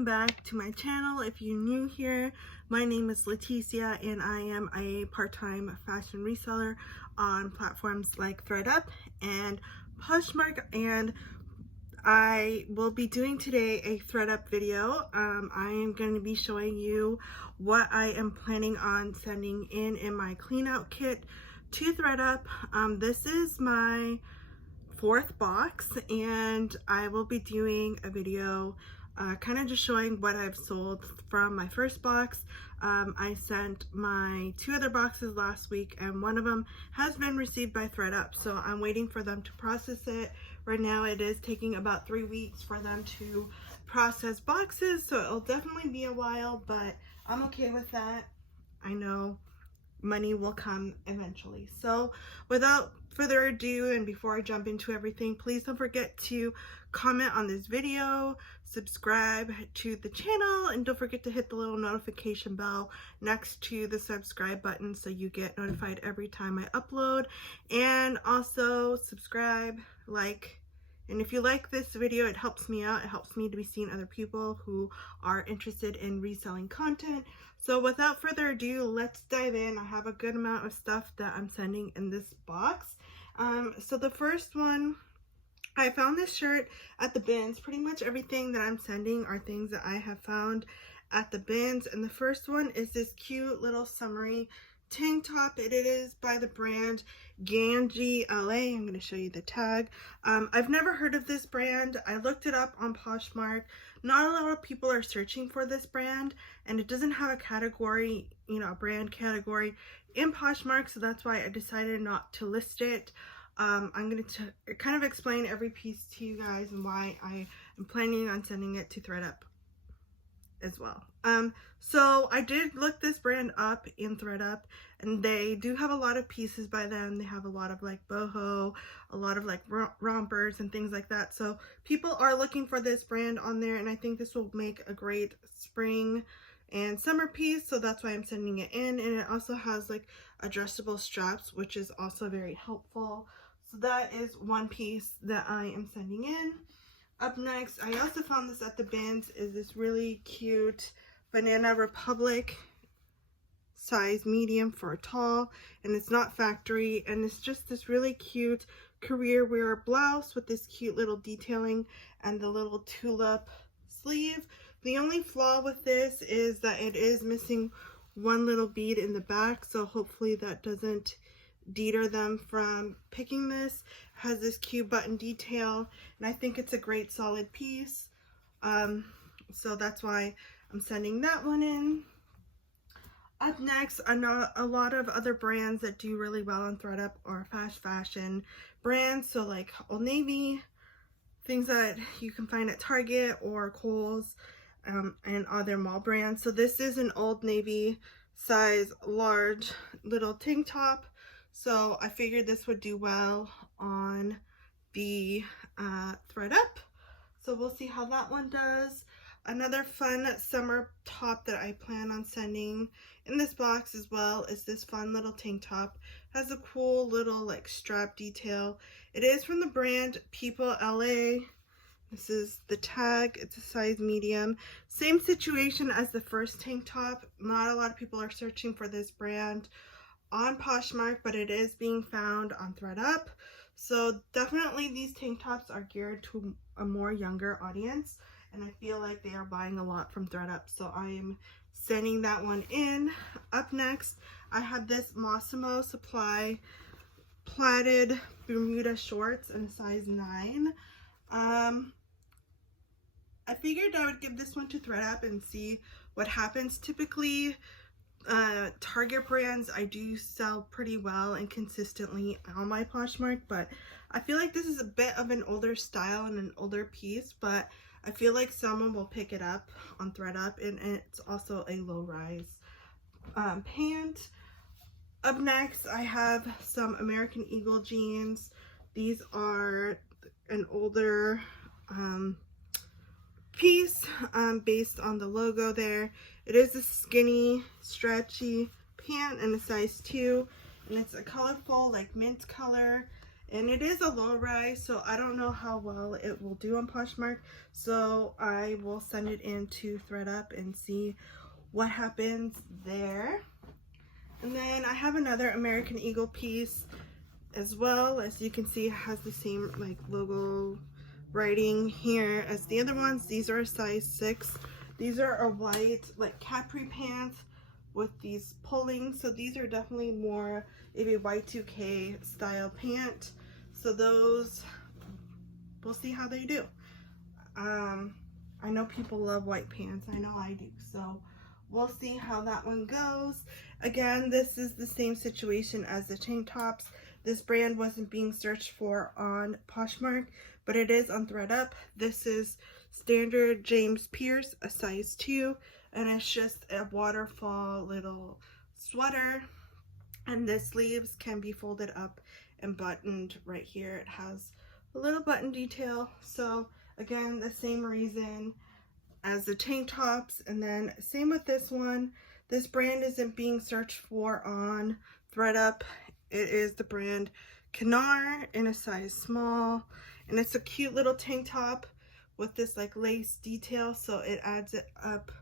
welcome back to my channel. If you're new here, my name is Leticia and I am a part-time fashion reseller on platforms like Thredup and Poshmark, and I will be doing today a Thredup video. I am going to be showing you what I am planning on sending in my clean out kit to Thredup. This is my fourth box and I will be doing a video kind of just showing what I've sold from my first box. I sent my two other boxes last week and one of them has been received by Thredup, so I'm waiting for them to process it. Right now it is taking about 3 weeks for them to process boxes, so it'll definitely be a while, but I'm okay with that. I know money will come eventually. So without further ado, and before I jump into everything, please don't forget to comment on this video, subscribe to the channel, and don't forget to hit the little notification bell next to the subscribe button so you get notified every time I upload. And also subscribe, like, and if you like this video, it helps me out. It helps me to be seeing other people who are interested in reselling content. So without further ado, let's dive in. I have a good amount of stuff that I'm sending in this box. So the first one, I found this shirt at the bins. Pretty much everything that I'm sending are things that I have found at the bins. And the first one is this cute little summery tank top. It is by the brand Brandy LA. I'm going to show you the tag. I've never heard of this brand. I looked it up on Poshmark. Not a lot of people are searching for this brand, and it doesn't have a category, a brand category in Poshmark, so that's why I decided not to list it. I'm going to kind of explain every piece to you guys and why I am planning on sending it to Thredup as well. So I did look this brand up in Thredup, and they do have a lot of pieces by them. They have a lot of like boho, a lot of like rompers and things like that. So people are looking for this brand on there, and I think this will make a great spring and summer piece, so that's why I'm sending it in. And it also has like adjustable straps, which is also very helpful. So that is one piece that I am sending in. Up next, I also found this at the bins, is this really cute Banana Republic size medium for a tall, and it's not factory, and it's just this really cute career wear blouse with this cute little detailing and the little tulip sleeve. The only flaw with this is that it is missing one little bead in the back, so hopefully that doesn't deter them from picking this. It has this cute button detail, and I think it's a great solid piece. So that's why I'm sending that one in. Up next, I know a lot of other brands that do really well on Thredup are fast fashion brands, so like Old Navy, things that you can find at Target or Kohl's, and other mall brands. So this is an Old Navy size large little tank top, so I figured this would do well on the Thredup. So we'll see how that one does. Another fun summer top that I plan on sending in this box as well is this fun little tank top. It has a cool little like strap detail. It is from the brand People LA. This is the tag. It's a size medium. Same situation as the first tank top. Not a lot of people are searching for this brand on Poshmark, but it is being found on Thredup. So definitely these tank tops are geared to a more younger audience, and I feel like they are buying a lot from Thredup, so I am sending that one in. Up next, I have this Massimo Supply plaited Bermuda shorts in size 9. I figured I would give this one to Thredup and see what happens. Typically, Target brands I do sell pretty well and consistently on my Poshmark, but I feel like this is a bit of an older style and an older piece, but I feel like someone will pick it up on Thredup, and it's also a low-rise pant. Up next, I have some American Eagle jeans. These are an older piece based on the logo there. It is a skinny, stretchy pant in a size 2, and it's a colorful, like mint color. and it is a low rise, so I don't know how well it will do on Poshmark, so I will send it into Thredup and see what happens there. And then I have another American Eagle piece as well. As you can see, it has the same like logo writing here as the other ones. These are a size 6. These are a white like capri pants with these pulling, so these are definitely more of a Y2K style pant. So those, we'll see how they do. I know people love white pants. I know I do. So we'll see how that one goes. Again, this is the same situation as the tank tops. This brand wasn't being searched for on Poshmark, but it is on Thredup. This is standard James Pierce, a size 2, and it's just a waterfall little sweater, and the sleeves can be folded up and buttoned right here. It has a little button detail. So again, the same reason as the tank tops. And then same with this one. This brand isn't being searched for on Thredup. It is the brand Canar in a size small, and it's a cute little tank top with this like lace detail, so it adds it up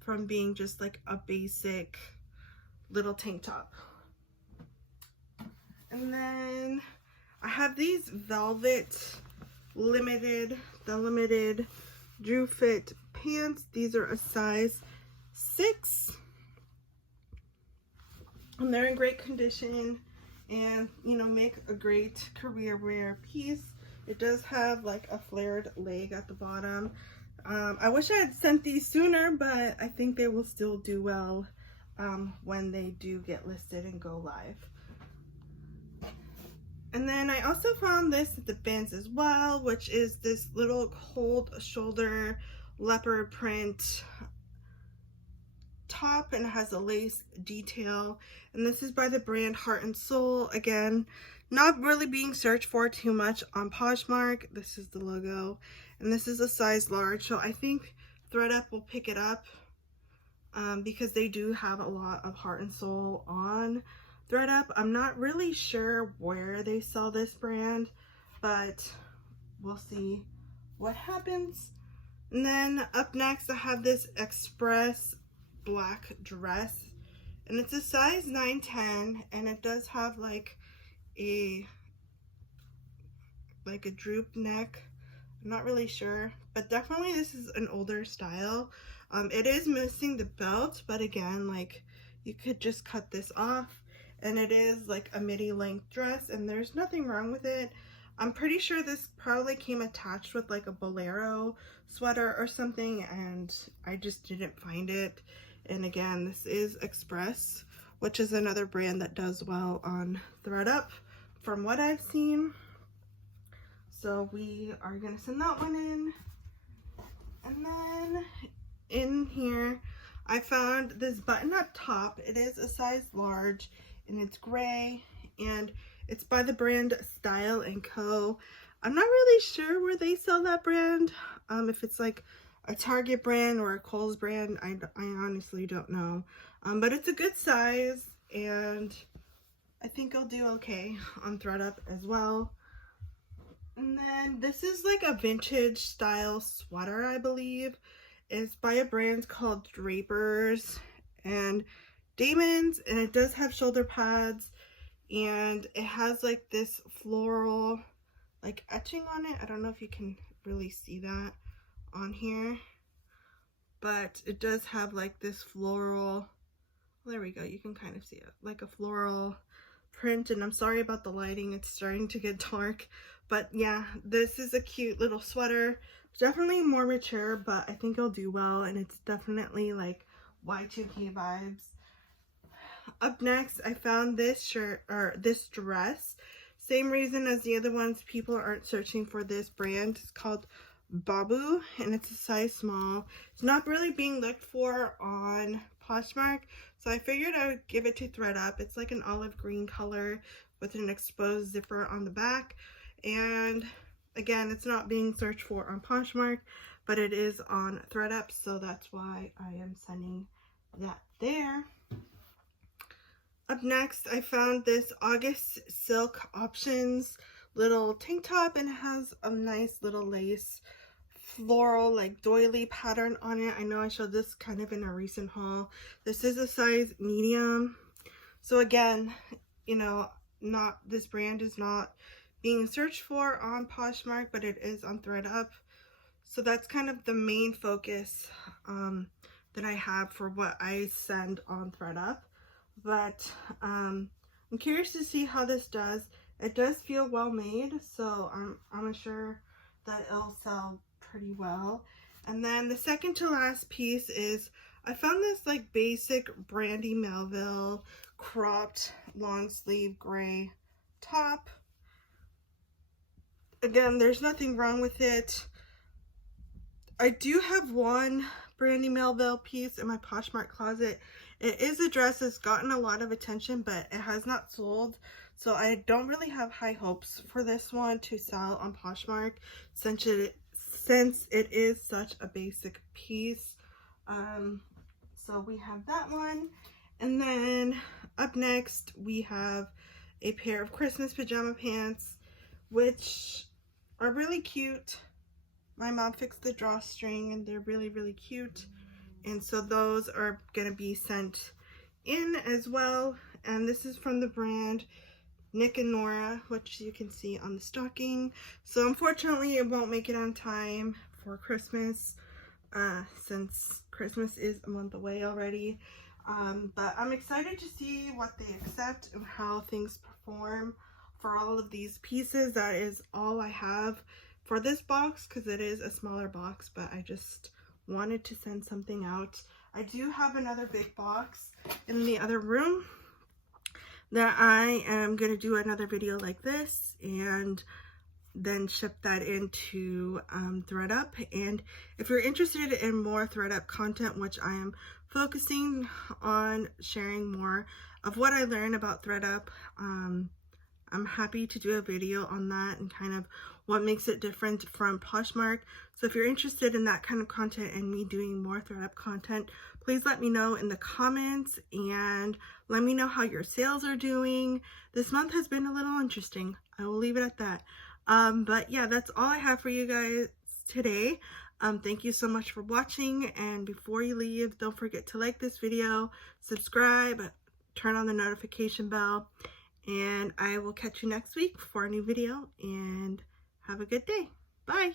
from being just like a basic little tank top. And then I have these velvet limited Drew Fit pants. These are a size 6, and they're in great condition, and you know, make a great career wear piece. It does have like a flared leg at the bottom. I wish I had sent these sooner, but I think they will still do well when they do get listed and go live. And then I also found this at the bins as well, which is this little cold shoulder leopard print top, and it has a lace detail, and this is by the brand Heart and Soul. Again, not really being searched for too much on Poshmark. This is the logo, and this is a size large, so I think Thredup will pick it up because they do have a lot of Heart and Soul on Thredup. I'm not really sure where they sell this brand, but we'll see what happens. And then up next I have this Express black dress, and it's a size 9-10, and it does have like a droop neck. I'm not really sure, but definitely this is an older style. It is missing the belt, but again, like, you could just cut this off, and it is like a midi length dress, and there's nothing wrong with it. I'm pretty sure this probably came attached with like a bolero sweater or something, and I just didn't find it. And again, this is Express, which is another brand that does well on Thredup from what I've seen. So we are gonna send that one in. And then in here, I found this button-up top. It is a size large, and it's gray, and it's by the brand Style & Co. I'm not really sure where they sell that brand. If it's like a Target brand or a Kohl's brand, I honestly don't know. But it's a good size, and I think I'll do okay on Thredup as well. And then this is like a vintage style sweater, I believe. It's by a brand called Drapers and Damon's, and it does have shoulder pads, and it has like this floral like etching on it. I don't know if you can really see that on here, but it does have like this floral, there we go, you can kind of see it, like a floral print. And I'm sorry about the lighting, it's starting to get dark, but yeah, this is a cute little sweater. Definitely more mature, but I think it'll do well, and it's definitely like Y2K vibes. Up next, I found this shirt, or this dress. Same reason as the other ones, people aren't searching for this brand. It's called Babu, and it's a size small. It's not really being looked for on Poshmark, so I figured I would give it to Thredup. It's like an olive green color with an exposed zipper on the back, and again, it's not being searched for on Poshmark, but it is on Thredup, so that's why I am sending that there. Up next, I found this August Silk Options little tank top, and it has a nice little lace floral like doily pattern on it. I know I showed this kind of in a recent haul. This is a size medium. So again, you know, this brand is not being searched for on Poshmark, but it is on Thredup. So that's kind of the main focus that I have for what I send on Thredup. But I'm curious to see how this does. It does feel well made, so I'm sure that it'll sell pretty well. And then the second to last piece is I found this like basic Brandy Melville cropped long sleeve gray top. Again, there's nothing wrong with it. I do have one Brandy Melville piece in my Poshmark closet. It is a dress that's gotten a lot of attention, but it has not sold. So I don't really have high hopes for this one to sell on Poshmark since it is such a basic piece. So we have that one. And then up next, we have a pair of Christmas pajama pants, which are really cute. My mom fixed the drawstring and they're really, really cute. And so those are going to be sent in as well. And this is from the brand Nick and Nora, which you can see on the stocking. So unfortunately, it won't make it on time for Christmas, since Christmas is a month away already. But I'm excited to see what they accept and how things perform for all of these pieces. That is all I have for this box because it is a smaller box, but I just wanted to send something out. I do have another big box in the other room that I am going to do another video like this and then ship that into Thredup. And if you're interested in more Thredup content, which I am focusing on sharing more of what I learned about Thredup, I'm happy to do a video on that and kind of what makes it different from Poshmark. So if you're interested in that kind of content and me doing more Thredup content, please let me know in the comments and let me know how your sales are doing. This month has been a little interesting. I will leave it at that. But yeah, that's all I have for you guys today. Thank you so much for watching, and before you leave, don't forget to like this video, subscribe, turn on the notification bell, and I will catch you next week for a new video, and have a good day. Bye.